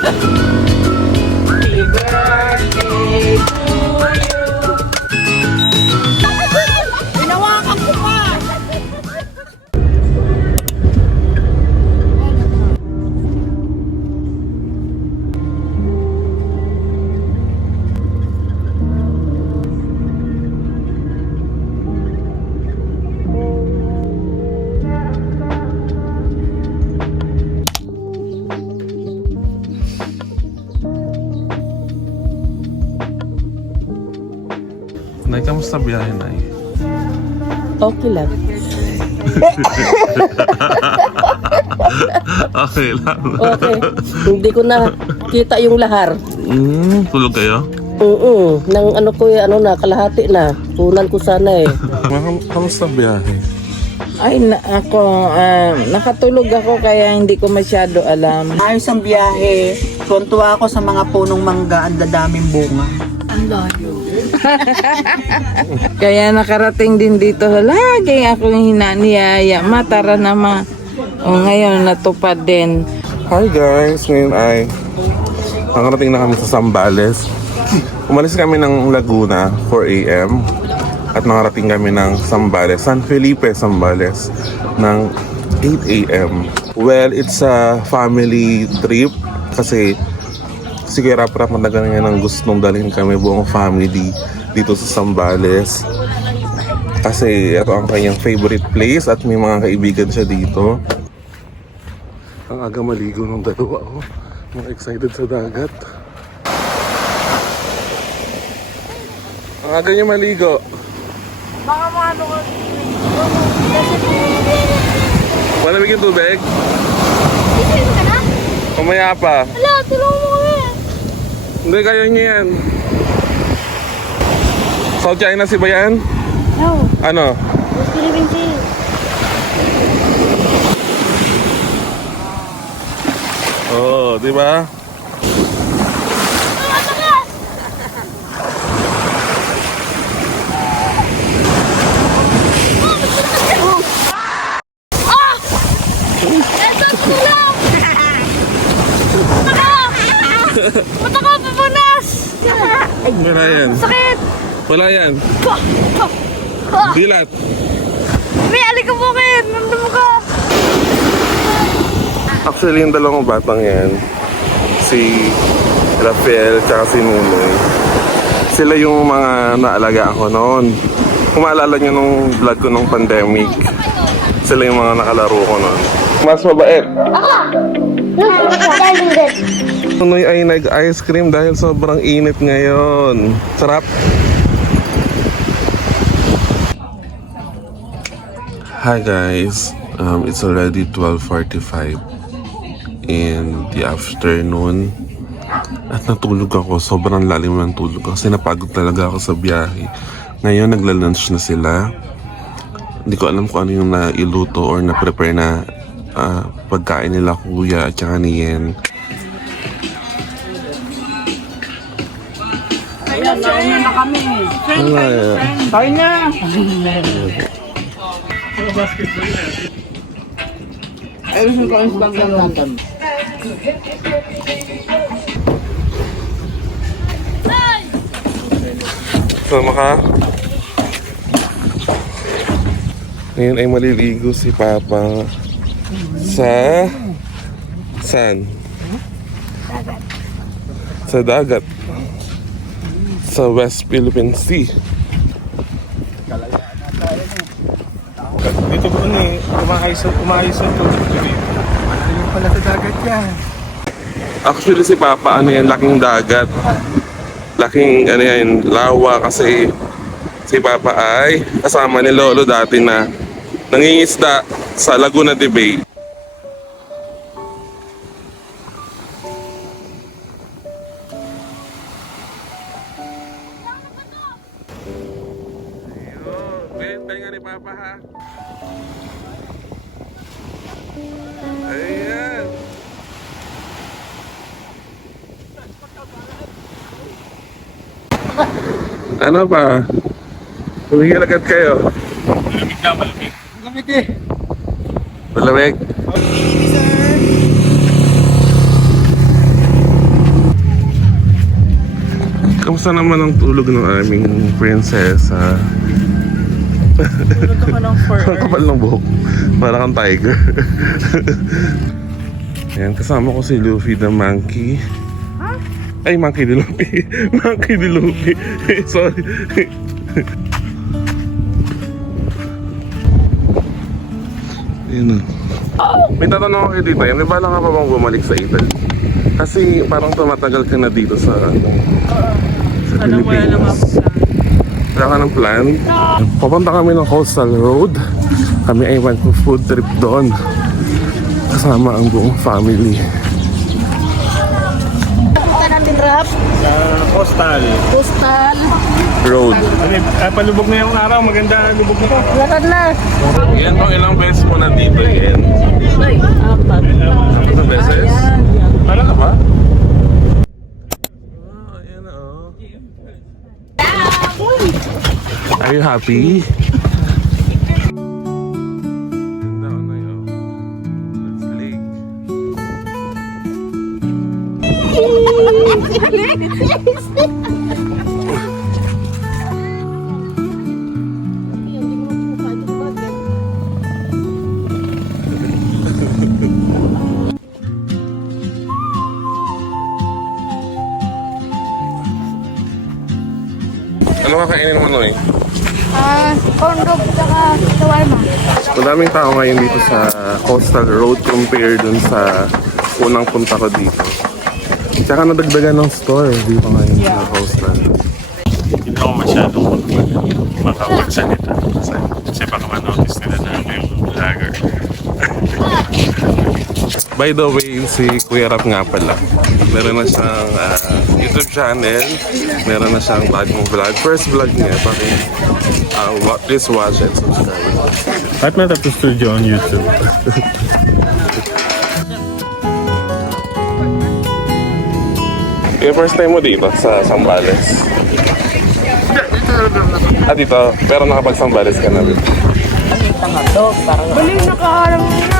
Happy birthday to you. Hinawakan ko pa. Nay, kamusta biyahe, Nay? Okay lang. Okay lang. Okay. Hindi ko na kita yung lahar. Tulog kayo? Oo. Nang ano ko ano na, kalahati na. Punan ko sana eh. Kamusta biyahe? Ay, nakatulog ako kaya hindi ko masyado alam. Ayos ang biyahe. Tuntua ako sa mga punong mangga. Ang dadaming bunga. Kaya nakarating din dito. Lagi akong hinaniyaya. Matara naman. O ngayon natupad din. Hi guys! Ngayon ay nakarating na kami sa Zambales. Umalis kami ng Laguna 4 AM at nakarating kami ng Zambales, San Felipe, Zambales ng 8 AM. Well, it's a family trip kasi si Kuya Rap matagal niya nang gustong dalhin kami buong family dito sa Zambales. Kasi ito ang kanyang favorite place at may mga kaibigan siya dito. Ang aga maligo ng dalawa ako. Mga excited sa dagat. Ang aga niya maligo. Baka maano ka. Malamig yung tubig? Isip ka na? Kumaya pa. Wala, tulungan mo kami. Hindi, kaya niya yan. South China Sea ba yan? No, Ano? Philippine Sea. Oo, di ba? Mata ko, papunas! Wala yan. Sakit! Wala yan. Dilat. May alikabukit! Nandun ka! Actually, yung dalawang batang yan, si Rafael at si Nunoy, sila yung mga naalagaan ko noon. Kung maalala nyo nung vlog ko nung pandemic, sila yung mga nakalaro ko noon. Mas mabait. Diving din. Nunoy ay nag-ice cream dahil sobrang init ngayon. Sarap. Hi guys, it's already 12:45 in the afternoon at natulog ako. Sobrang lalim ng tulog kasi napagod talaga ako sa biyahe. Ngayon nagla-lunch na sila. Hindi ko alam kung ano yung nailuto or na-prepare na pagkain nila kuya at saka ni Yen. Ayan, nauna na kami. Tayo na. Ayun yung kalis banggang natin. Sama ka? Ngayon ay maliligo si Papa sa saan? Sa dagat. Sa West Philippine Sea. Dito po umaayos ang tubig. Malalim pala sa dagat yan. Actually si Papa, ano yan, laking dagat. Laking, ano yan, lawa kasi si Papa ay kasama ni Lolo dati na nangingisda sa Laguna de Bay. Ayun, tayo nga ni Papa ha. Ayan. Ano pa? Tumigil agad kayo. Malamig na, malamig. Malamig eh. Malamig. Kamusta naman ang tulog ng aming prinsesa? Tulog ako ng 4 Ang kapal ng buhok. Para kang tiger. Ayan, kasama ko si Luffy the monkey. Ay, monkey di Luffy. Monkey di Luffy. Sorry. Ayan o. May tatanong ako kay Tita, yan, bala ka pa bang bumalik sa Italy? Kasi parang tumatagal ka na dito sa Pilipinas. Wala ka ng plan? Papunta kami ng Coastal Road. Kami ay mag-food trip doon. Kasama ang buong family. Postal. Road. Palubog na yung araw. Maganda lubog na. Lakad na. Yan po, ilang beses mo na dito yan? Ay, apat. Ilang beses? Para ka ba? Oh, ayan o. Are you happy? Ganda o na yun. That's lake. Ano kakainin mo, Noy? Corn dog tsaka shawarma. Madaming tao ngayon dito sa Coastal Road compared dun sa unang punta ko dito. Tsaka nadagdagan ng store dito ngayon sa Coastal. Hindi ako masyadong makapagsalita kasi baka ma-notice nila na may vlogger. By the way, si Kuya Rap nga pala. Meron na siyang YouTube channel. Meron na siyang bagong vlog. First vlog niya. Please watch and subscribe. At Meta Studio on YouTube. Yung first time mo dito sa Zambales? Dito. Pero nakapag-Zambales ka na rin. Bali, nakaalam mo na.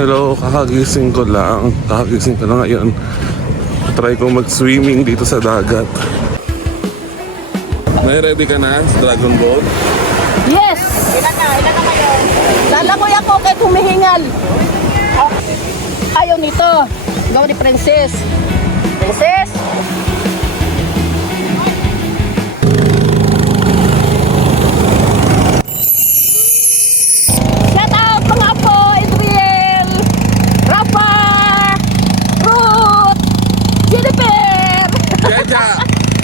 Hello, kakagising ko lang. Kakagising ko lang ngayon. Try ko mag-swimming dito sa dagat. May ready ka na sa Dragon Boat? Yes! Ilan na kayo? Lalakoy ako kahit humihingal. Ayaw nito. Gawa ni Princess. Princess! Shout out mga po, Adriel, Rafa, Ruth, Jennifer, Jaja!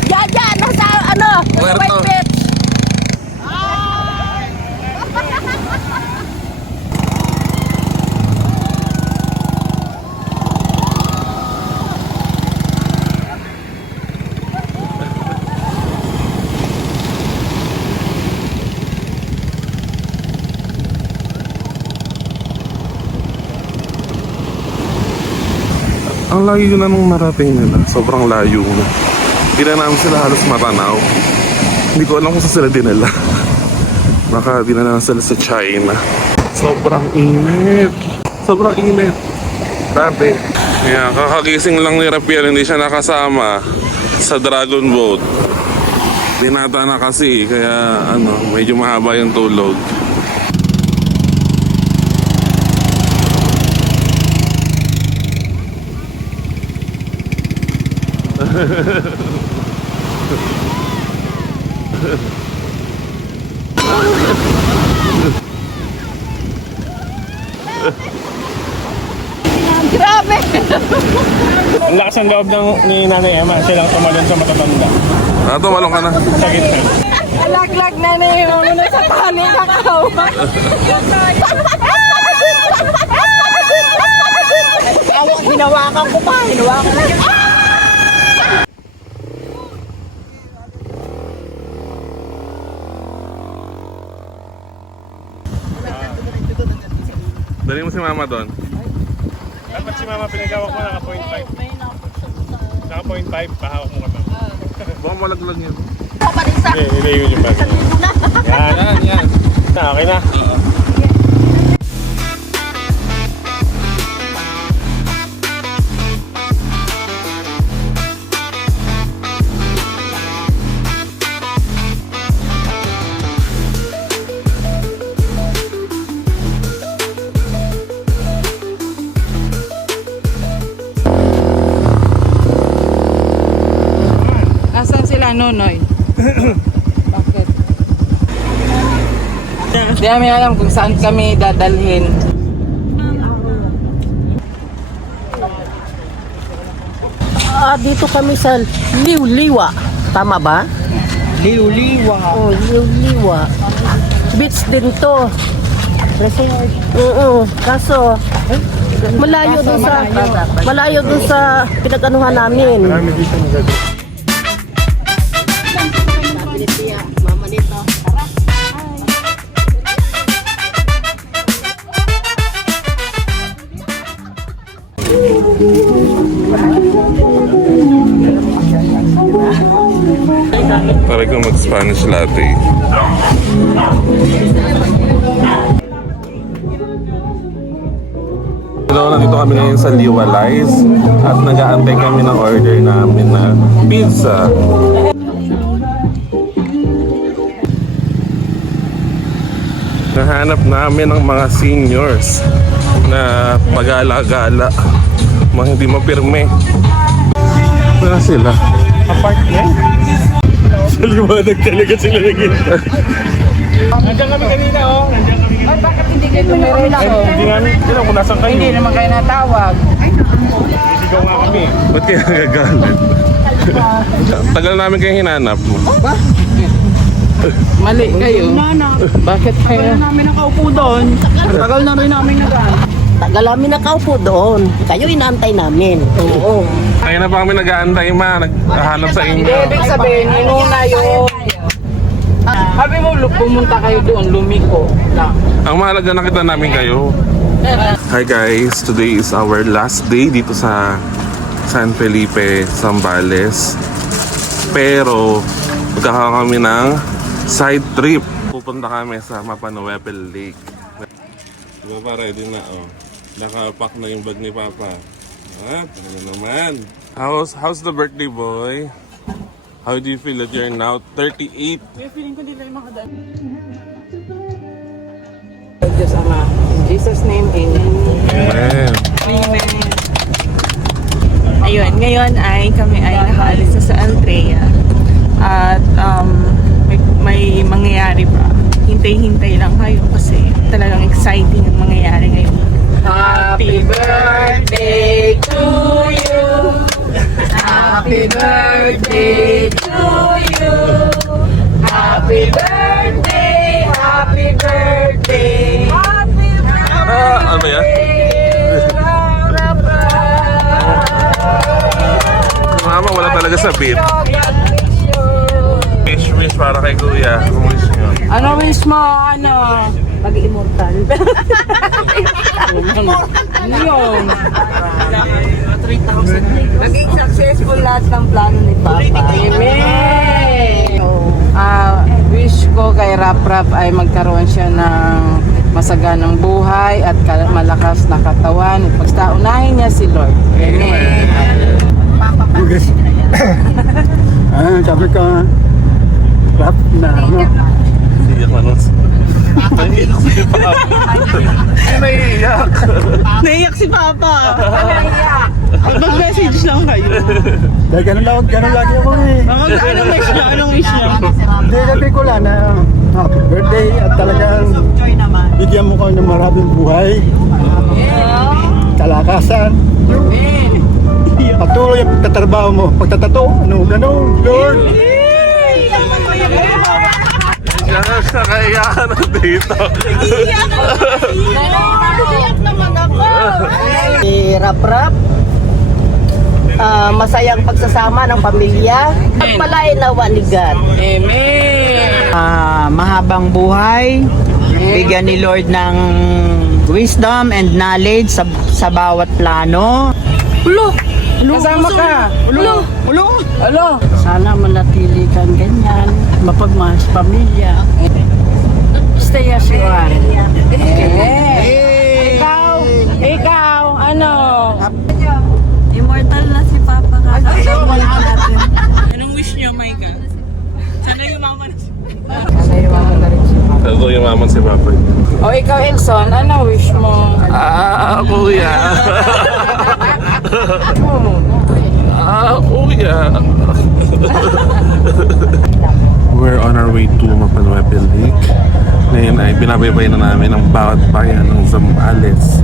Jaja, nasa ano, Puerto. White Beach. Ang layo na nung narating nila. Sobrang layo na. Hindi na namin sila halos matanaw. Hindi ko alam kung saan sila dinala. Baka dinala sila sa China. Sobrang init. Sobrang init. Grabe. Yeah, kakagising lang ni Rapiel. Hindi siya nakasama sa Dragon Boat. Dinata na kasi. Kaya medyo mahaba yung tulog. Grabe! Ang lakas ng loob ni Nanay Emma. Siya lang tumalon sa matatanda. Tumalong ka na. Sa gitna. Alaglag na na yung ano sa tali kakawa. Hinawakan ko pa. Hinawakan ko. Dali mo si mama doon. Dapat si mama pinagawak mo naka 0.5. Naka 0.5, pahawak mo kami. Baka malaglag yun. Hindi yun yung bag. Yan. Okay na. Asan sila, Nonoy? Bakit? Di namin alam kung saan kami dadalhin. Dito kami sa Liwliwa. Tama ba? Liw-liwa. Oh, Liwliwa. Beach din to. Resort. Oo, kaso malayo dun sa pinag-anuhan namin. Try ko mag-Spanish latte. Hello, nandito kami ngayon sa Liwalize at nag-aantay kami ng order namin na pizza. Nahanap namin ang mga seniors na pag-alagala, mga hindi mapirme. Wala sila. Apartment? Sa liwanag talaga sila nagkita. Nandiyan kami kanina, oh. Nandiyan kami kanina. Ay, bakit hindi kayo tumirilak? Ay, hindi namin, hindi lang kung nasan kayo. Hindi naman kayo natawag. Isigaw nga kami. Ba't kaya nagagalit? Tagal namin kayo hinanap mo. Mali kayo. Bakit kayo? Namin nakaupo doon. Tagal na rin namin Tagal namin nakaupo doon. Kayo inaantay namin. Oo. Kaya na pa kami nag-aantay, ma. Naghahanap sa inyo. Ibig sabihin, inuna yun. Sabi mo, pumunta kayo doon, lumiko lang. Ang mahalaga nakita namin kayo. Hi guys, today is our last day dito sa San Felipe, Zambales. Pero magkakaroon kami ng side trip. Pupunta kami sa Mapanuepel Lake. Diba pa, ready na oh. Nakapack na yung bag ni Papa. Ano naman. How's the birthday boy? How do you feel that you're now 38? Diyos Ama, in Jesus' name, amen. Amen. Amen. Ayun, ngayon ay kami ay nakaalis na sa Altrea. At may mangyayari pa. Hintay-hintay lang kayo kasi talagang exciting ang mangyayari ngayon. Happy birthday to you. Happy birthday to you. Happy birthday, happy birthday. Happy birthday. Ano ba yan? Mama, wala talaga sa beat. Wish para kay Kuya. Ano wish nyo? Ano wish mo? Ano? Pag-immortal. Ano yun? Naging successful lahat ng plano ni Papa. Amen! Wish ko kay Rap Rap ay magkaroon siya ng masaganang buhay at malakas na katawan. Pagstaunahin niya si Lord. Amen. Sabi ko, rap na ano. Iyak na nun. Naiyak si Papa. Naiyak. Naiyak si Papa! Naiyak! Mag-message lang kayo. Dahil ganun lagi ako eh. Anong wish niya? Anong wish niya? Hindi, sabi ko lang na happy birthday at talagang bigyan mo ko ng maraming buhay. Kalakasan. Patuloy ang pagtatrabaho mo. Pagtatato, ano, gano'n, Lord. Diyan siya kaiyakan na dito. Iyak naman ako. Rap Rap. Masayang pagsasama ng pamilya. Pagpalain nawa ni God. Amen. Mahabang buhay. Bigyan ni Lord ng wisdom and knowledge sa bawat plano. Kasama ka. Alo. Sana manatili kang ganyan, mapagmahal sa pamilya. Stay as you are. Ikaw, ano? Immortal na si Papa kakasama natin. Anong wish niyo, Micah? Sana yumaman na si Ako yung maman si Papa. O ikaw, Elson, ano wish mo? Kuya. Kuya. We're on our way to Mapanuepe Lake. Ngayon ay binabaybay na namin ang bawat bayan ng Zambales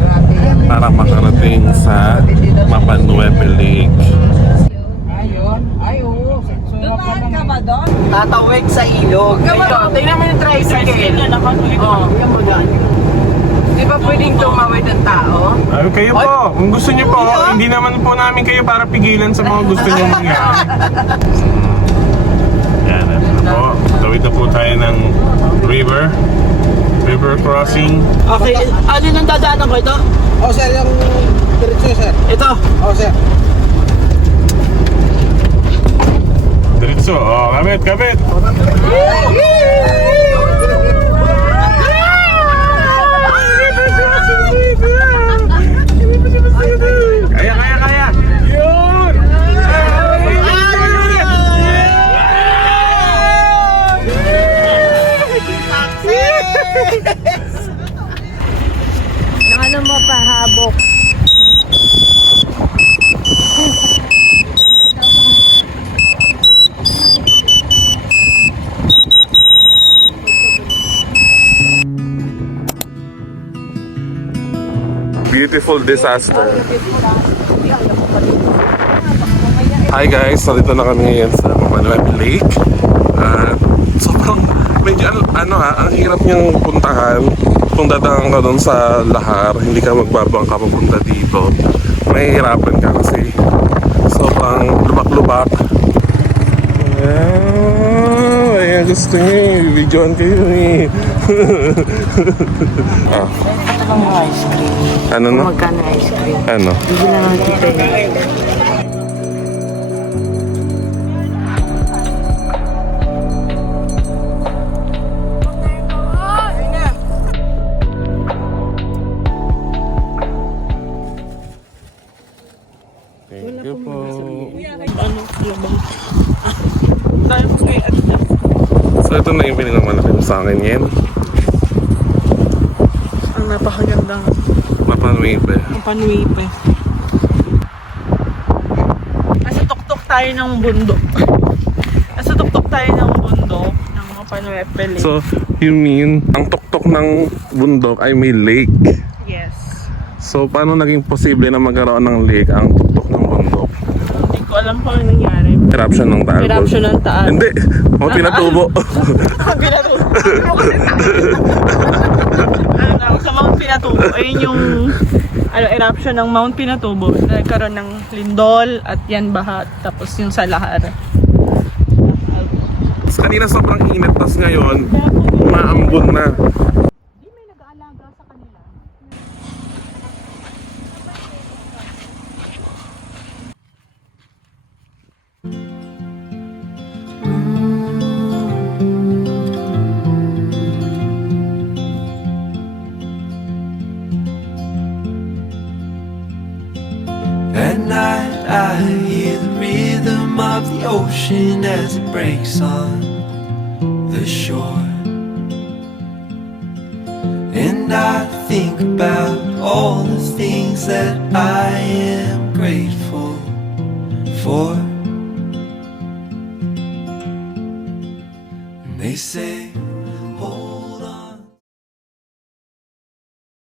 para makarating sa Mapanuepe Lake. Tatawid sa ilog. Ito, tingnan mo yung tricycle. Oh. Di ba pwedeng tumawid ang tao? Ay, kayo po, kung gusto niyo po, hindi naman po namin kayo para pigilan sa mga gusto niyo mangyari. Yan, ano po. Tawid na po tayo ng river crossing. Okay, ano nang dadaanan ko ito? Oh, sir, yung diretso, sir. Ito. Oh, sir. Diretso, oh, kabit. Kaya. Yun! Ano mo pa, habok? Beautiful disaster. Hi guys, nandito na kami ngayon sa Mapanuepe Lake. Sobrang medyo ang hirap niyang puntahan. Kung dadaan ka doon sa Lahar, hindi ka magbabangka papunta dito. Mahihirapan ka kasi sobrang lubak-lubak. Ayan, gusto niyo, videoan kayo eh. Ice cream. Ano na? Magkano ice cream? Ano? Hindi na lang kita yun. Thank you po. So ito na yung pinakamalaki sa akin yan. Ang napakagandang Mapanuepe. Mapanuepe. Nasa tuktok tayo ng bundok. Ng Mapanuepe Lake. So, you mean, ang tuktok ng bundok ay may lake. Yes. So, paano naging posible na magkaroon ng lake ang tuktok ng bundok? Hindi ko alam kung ano nangyari. Eruption ng Taal. Eruption ng Taal. Hindi. Pinatubo. Sa Mount Pinatubo. Ayun yung eruption ng Mount Pinatubo. Nagkaroon ng lindol at yan baha. Tapos yung sa Lahar. So, kanina sobrang init. Tapos ngayon, maambon na. At night I hear the rhythm of the ocean as it breaks on the shore. And I think about all the things that I am grateful for. And they say